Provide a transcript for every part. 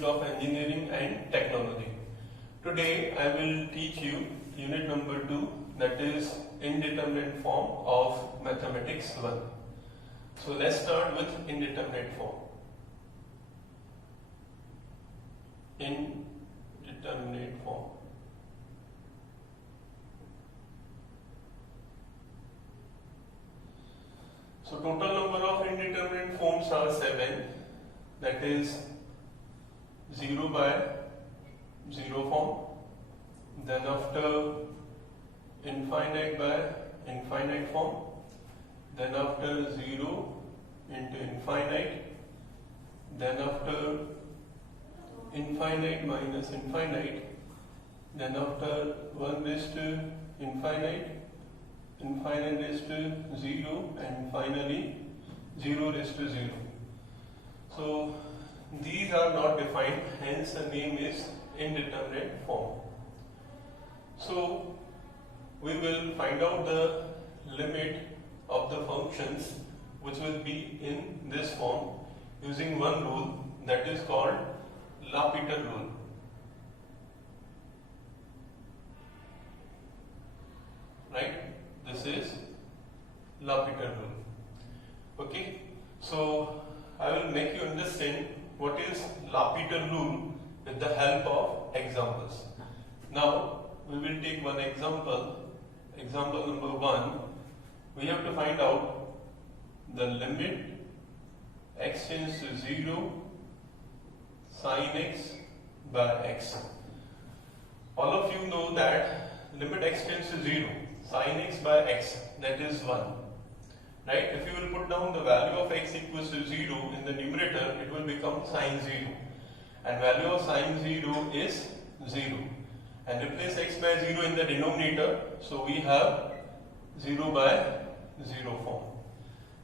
Institute of Engineering and Technology. Today I will teach you unit number 2, that is Indeterminate Form of Mathematics 1. So let's start with Indeterminate Form. Indeterminate Form. So total number of indeterminate forms are 7, that is 0 by 0 form, then after infinite by infinite form, then after 0 into infinite, then after infinite minus infinite, then after 1 raised to infinite, infinite raised to 0, and finally 0 raised to 0. So these are not defined, hence the name is indeterminate form. So we will find out the limit of the functions which will be in this form using one rule, that is called Lapel Rule. Right? This is Lapel Rule. Okay? So I will make you understand what is Lapel Rule with the help of examples. Now we will take one example. Example number 1. We have to find out the limit x tends to 0 sin x by x. All of you know that limit x tends to 0 sin x by x, that is 1. Right? If you will put down the value of x equals to 0 in the numerator, it will become sin 0. And value of sin 0 is 0. And replace x by 0 in the denominator, so we have 0 by 0 form.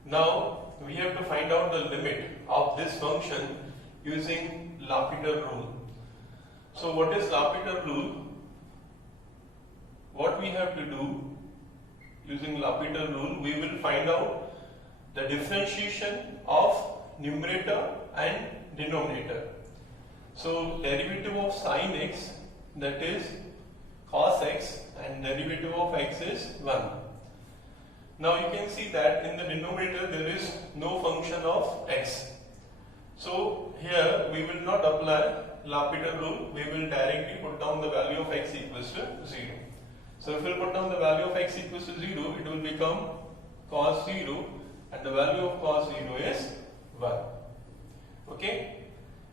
Now we have to find out the limit of this function using Lapel Rule. So what is Lapel Rule? What we have to do using Lapel Rule, we will find out the differentiation of numerator and denominator. So derivative of sin x, that is cos x, and derivative of x is 1. Now you can see that in the denominator there is no function of x. So here we will not apply Lapel Rule, we will directly put down the value of x equals to 0. So if we put down the value of x equals to 0, it will become cos 0, and the value of cos 0 is 1. Okay?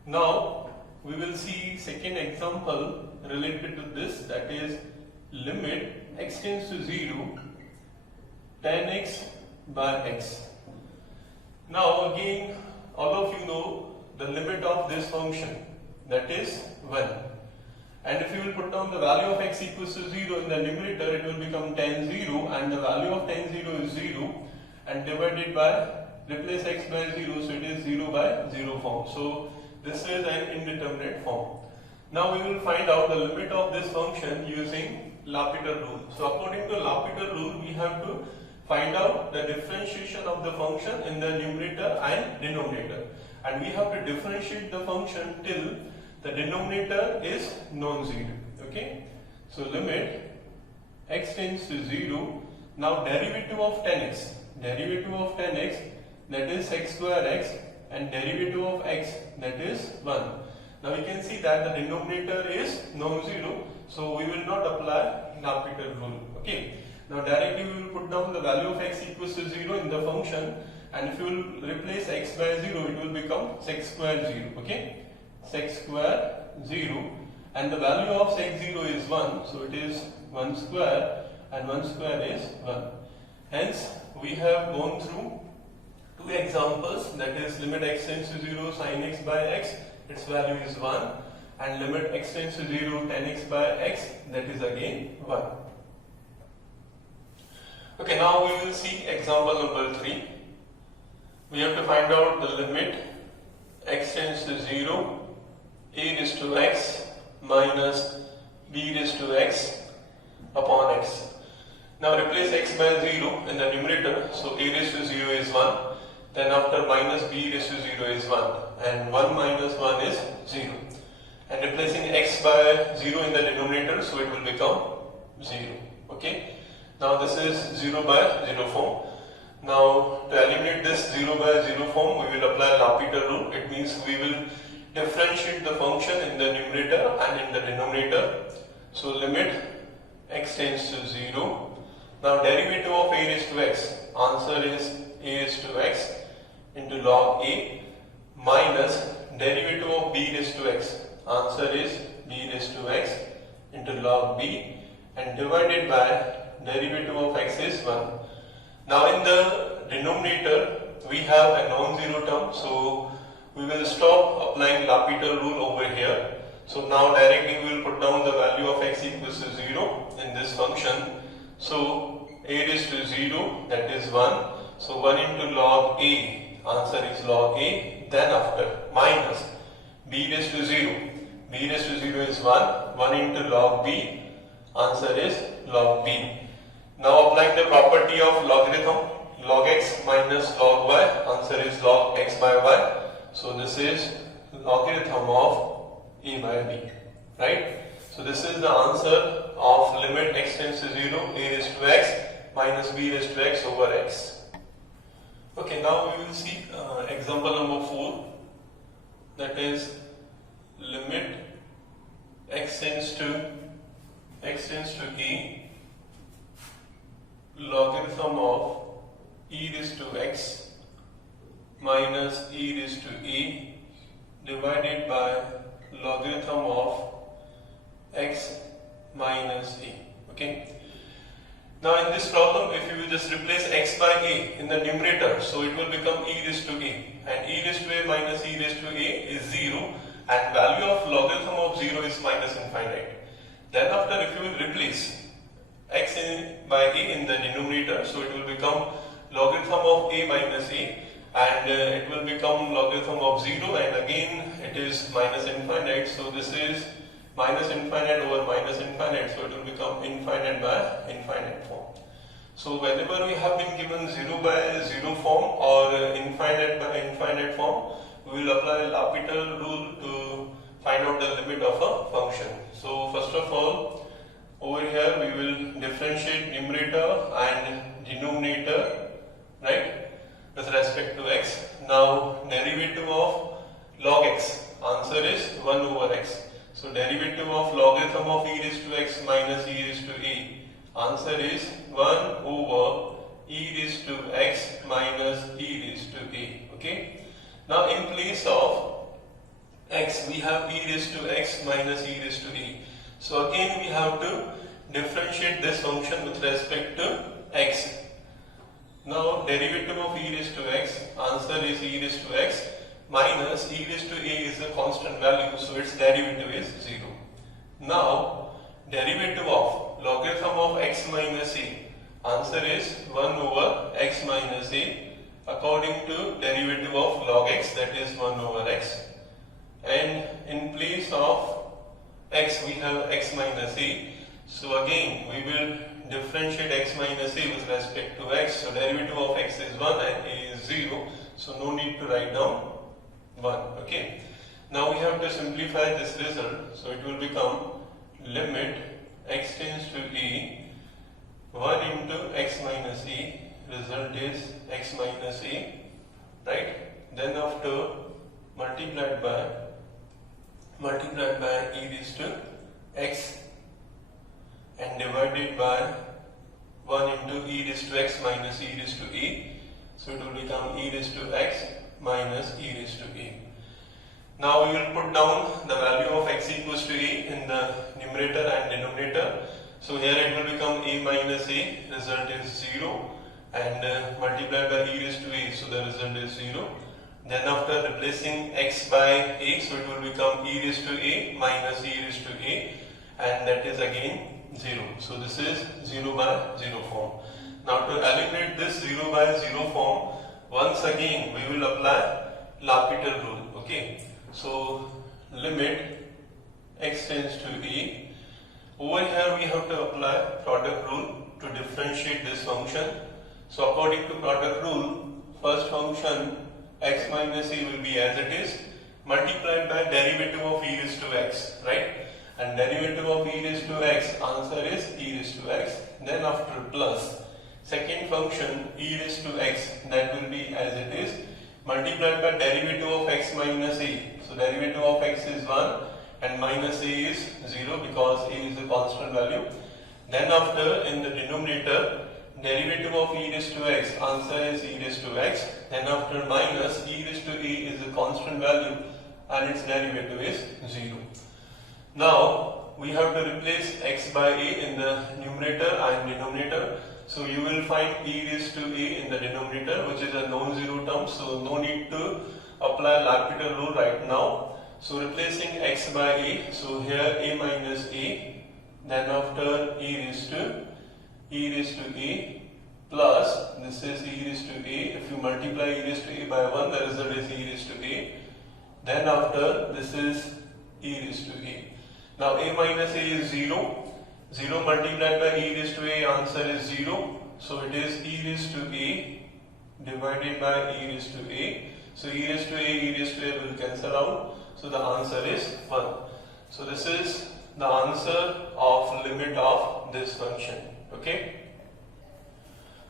Now we will see second example related to this, that is limit x tends to 0 tan x by x. Now again, all of you know the limit of this function, that is 1. And if you will put down the value of x equals to 0 in the numerator, it will become tan 0, and the value of tan 0 is 0, and divided by, replace x by 0, so it is 0 by 0 form. So this is an indeterminate form. Now we will find out the limit of this function using Lapel Rule. So according to Lapel Rule, we have to find out the differentiation of the function in the numerator and denominator. And we have to differentiate the function till the denominator is non-zero. Okay? So limit x tends to 0. Now derivative of tan x. Derivative of tan x, that is x square x, and derivative of x, that is 1. Now we can see that the denominator is non-zero, so we will not apply Lapel Rule. Okay? Now directly we will put down the value of x equals to 0 in the function, and if you will replace x by 0, it will become sec square 0. Okay? Sec square 0, and the value of sec 0 is 1, so it is 1 square, and 1 square is 1. Hence we have gone through two examples, that is limit x tends to 0 sin x by x, its value is 1, and limit x tends to 0 tan x by x, that is again 1. Okay, now we will see example number 3. We have to find out the limit x tends to 0 a raised to x minus b raised to x upon x. Now replace x by 0 in the numerator, so a raised to 0 is 1, then after minus b raised to 0 is 1, and 1 minus 1 is 0. And replacing x by 0 in the denominator, so it will become 0. Okay. Now this is 0 by 0 form. Now to eliminate this 0 by 0 form, we will apply Lapel Rule. It means we will differentiate the function in the numerator and in the denominator. So limit x tends to 0. Now derivative of a raised to x, answer is a raised to x into log a minus derivative of b raised to x, answer is b raised to x into log b, and divided by derivative of x is 1. Now in the denominator we have a non-zero term, so we will stop applying Lapel Rule over here. So now directly we will put down the value of x equals to 0 in this function. So a raised to 0, that is 1. So 1 into log a, answer is log a. Then after minus b raised to 0. B raised to 0 is 1. 1 into log b, answer is log b. Now applying the property of logarithm, log x minus log y, answer is log x by y. So this is logarithm of a by b, right? So this is the answer of limit x tends to 0, a raised to x minus b raised to x over x. Okay, now we will see example number 4, that is limit x tends to a logarithm of e raised to x minus e raised to a divided by logarithm of x minus a. Okay. Now in this problem, if you will just replace x by a in the numerator, so it will become e raised to a, and e raised to a minus e raised to a is 0, and value of logarithm of 0 is minus infinite. Then after, if you will replace x by a in the denominator, so it will become logarithm of a minus a, and it will become logarithm of 0, and again it is minus infinite, so this is minus infinite over minus infinite, so it will become infinite by infinite form. So whenever we have been given 0 by 0 form or infinite by infinite form, we will apply Lapel Rule to find out the limit of a function. So first of all, over here we will differentiate numerator and denominator, right, with respect to x. Now derivative of log x, answer is 1 over x. So derivative of logarithm of e raised to x minus e raised to a, answer is 1 over e raised to x minus e raised to a. Okay. Now in place of x we have e raised to x minus e raised to a. So again we have to differentiate this function with respect to x. Now derivative of e raised to x, answer is e raised to x minus e raised to a is a constant value, so its derivative is 0. Now derivative of logarithm of x minus a, answer is 1 over x minus a according to derivative of log x, that is 1 over x. And in place of x we have x minus a, so again we will differentiate x minus a with respect to x. So derivative of x is 1 and a is 0, so no need to write down 1. Okay. Now we have to simplify this result, so it will become limit x tends to a 1 into x minus a, result is x minus a, right? Then after multiplied by e raised to x and divided by 1 into e raised to x minus e raised to a, so it will become e raised to x minus e raised to a. Now we will put down the value of x equals to a in the numerator and denominator. So here it will become a minus a, result is 0, and multiplied by e raised to a, so the result is 0. Then after replacing x by a, so it will become e raised to a minus e raised to a, and that is again 0. So this is 0 by 0 form. Now to eliminate this 0 by 0 form, once again we will apply Lapel Rule. Okay. So limit x tends to a. Over here we have to apply product rule to differentiate this function. So according to product rule, first function x minus a will be as it is, multiplied by derivative of e raised to x, right? And derivative of e raised to x, answer is e raised to x. Then after plus second function e raised to x, that will be as it is, multiplied by derivative of x minus a. So derivative of x is 1 and minus a is 0 because a is a constant value. Then after in the denominator, derivative of e raised to x, answer is e raised to x. Then after minus e raised to a is a constant value and its derivative is 0. Now we have to replace x by a in the numerator and denominator. So you will find e raised to a in the denominator, which is a non-zero term, so no need to apply Lapel Rule right now. So replacing x by a, so here a minus a, then after e raised to a plus, this is e raised to a, if you multiply e raised to a by 1, the result is e raised to a, then after this is e raised to a. Now a minus a is 0, 0 multiplied by e raised to a, answer is 0, so it is e raised to a divided by e raised to a. So e raised to a will cancel out, so the answer is 1. So this is the answer of limit of this function. Okay.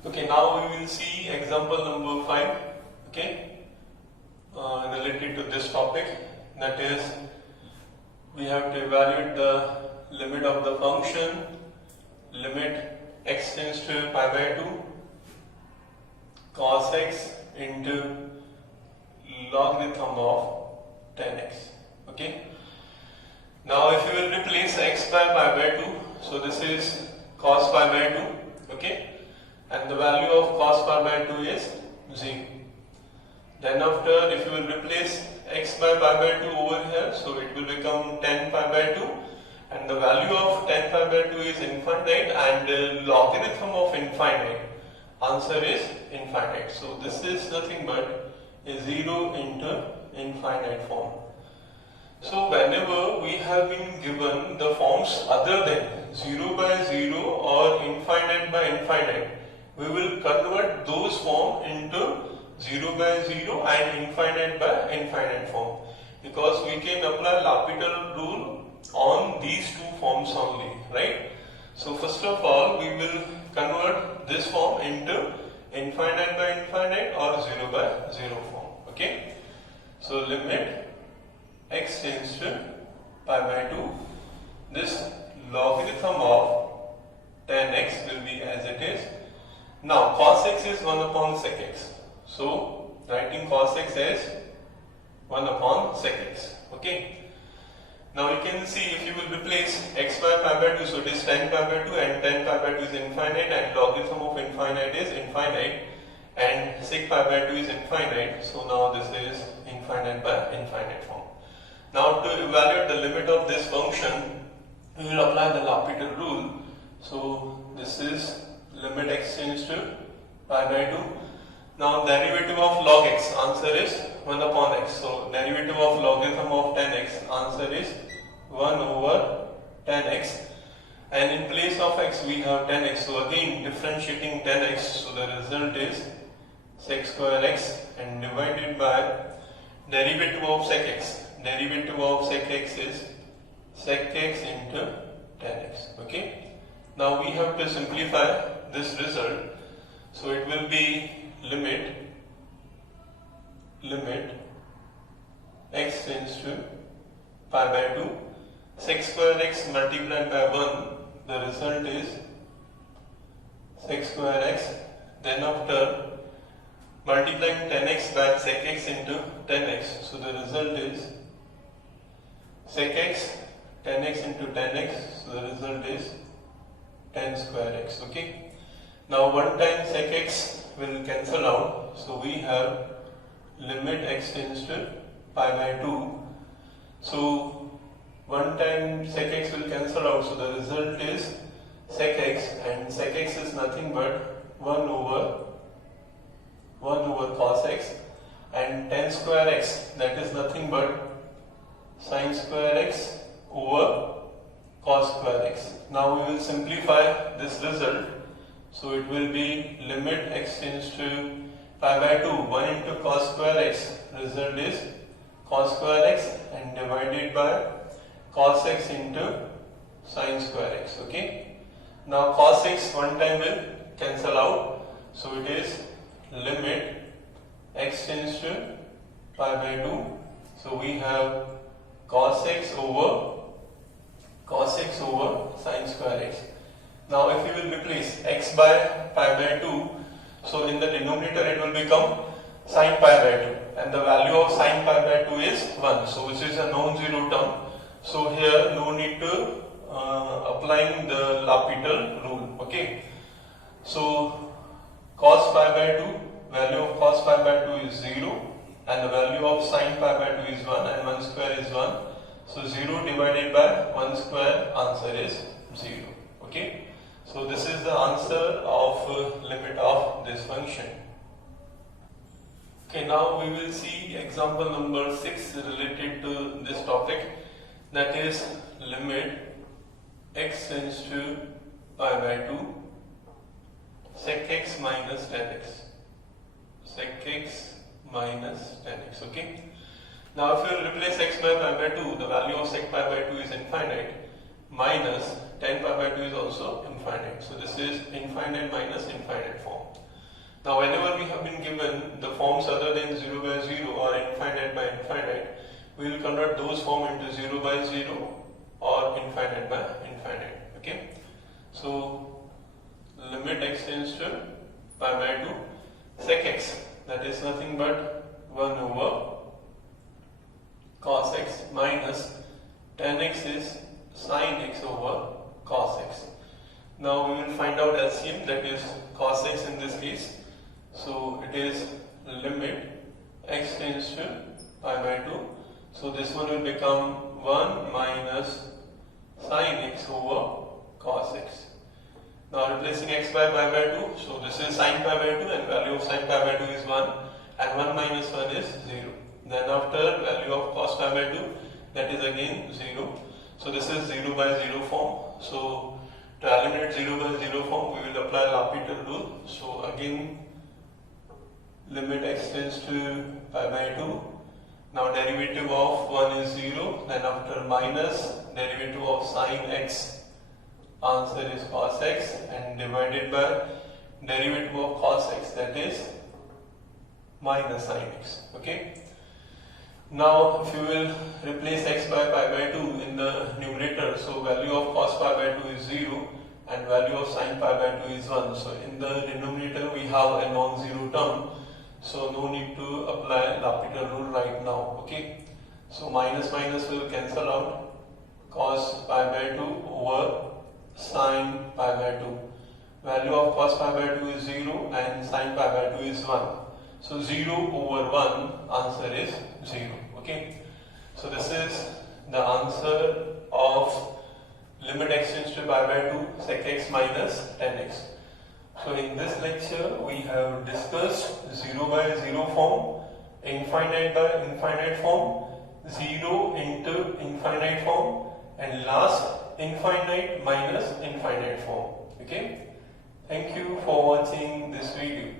Okay, now we will see example number 5. Okay, related to this topic, that is, we have to evaluate the limit of the function limit x tends to pi by 2 cos x into logarithm of 10x. Okay. Now if you will replace x by pi by 2, so this is cos pi by 2, okay, and the value of cos pi by 2 is 0. Then after, if you will replace x by pi by 2 over here, so it will become 10 pi by 2, and the value of 10 pi by 2 is infinite, and logarithm of infinite, answer is infinite. So this is nothing but a 0 into infinite form. So whenever we have been given the forms other than 0 by 0 or infinite by infinite, we will convert those forms into 0 by 0 and infinite by infinite form, because we can apply Lapel Rule on these two forms only, right? So first of all, we will convert this form into infinite by infinite or 0 by 0 form. Okay, so limit x tends to pi by 2, this logarithm of 10x will be as it is. Now cos x is 1 upon sec x, so writing cos x as 1 upon sec x. Okay, now you can see, if you will replace x by pi by 2, so it is 10 pi by 2 and 10 pi by 2 is infinite and logarithm of infinite is infinite and sec pi by 2 is infinite, so now this is infinite by infinite form. Now to evaluate the limit of this function, we will apply the Lapel Rule. So this is limit x tends to pi by 2. Now derivative of log x, answer is 1 upon x. So derivative of logarithm of 10x, answer is 1 over 10x. And in place of x we have 10x. So again differentiating 10x, so the result is sec square x, and divided by derivative of sec x. Derivative of sec x is sec x into 10x. Okay. Now we have to simplify this result. So it will be limit x tends to pi by 2, sec square x multiplied by 1, the result is sec square x. Then after multiplying 10x by sec x into 10x, so the result is sec x, 10x into 10x, so the result is 10 square x. Okay. Now 1 time sec x will cancel out, so we have limit x tends to pi by 2. So 1 time sec x will cancel out, so the result is sec x, and sec x is nothing but 1 over cos x, and 10 square x, that is nothing but sin square x over cos square x. Now we will simplify this result. So it will be limit x tends to pi by 2, 1 into cos square x, result is cos square x, and divided by cos x into sin square x. Okay. Now cos x one time will cancel out, so it is limit x tends to pi by 2. So we have cos x over sin square x. Now if you will replace x by pi by 2, so in the denominator it will become sin pi by 2, and the value of sin pi by 2 is 1, so which is a non-zero term. So here no need to applying the Lapel rule. Okay. So cos pi by 2, value of cos pi by 2 is 0, and the value of sin pi by 2 is 1, and 1 square is 1. So 0 divided by 1 square, answer is 0. Okay. So this is the answer of limit of this function. Okay, now we will see example number 6 related to this topic, that is limit x tends to pi by 2 sec x minus tan x. Sec x minus tan x. Okay. Now if you replace x by pi by 2, the value of sec pi by 2 is infinite, minus tan pi by 2 is also infinite. So this is infinite minus infinite form. Now whenever we have been given the forms other than 0 by 0 or infinite by infinite, we will convert those forms into 0 by 0 or infinite by infinite. Okay. So limit x tends to pi by 2 sec x, that is nothing but 1 over cos x, minus tan x is sin x over cos x. Now we will find out LCM, that is cos x in this case. So it is limit x tends to pi by 2. So this one will become 1 minus sin x over cos x. Now replacing x by pi by 2, so this is sin pi by 2, and value of sin pi by 2 is 1, and 1 minus 1 is 0. Then after value of cos pi by 2, that is again 0. So this is 0 by 0 form. So to eliminate 0 by 0 form, we will apply Lapel rule. So again limit x tends to pi by 2. Now derivative of 1 is 0, then after minus derivative of sin x, answer is cos x, and divided by derivative of cos x, that is minus sin x. Okay. Now if you will replace x by pi by 2 in the numerator, so value of cos pi by 2 is 0 and value of sin pi by 2 is 1. So in the denominator we have a non-zero term, so no need to apply Lapel rule right now. Okay. So minus minus will cancel out, cos pi by 2 over sin pi by 2. Value of cos pi by 2 is 0 and sin pi by 2 is 1. So 0 over 1, answer is 0. Okay. So this is the answer of limit x tends to pi by 2 sec x minus tan x. So in this lecture we have discussed 0 by 0 form, infinite by infinite form, 0 into infinite form, and last infinite minus infinite form. Okay. Thank you for watching this video.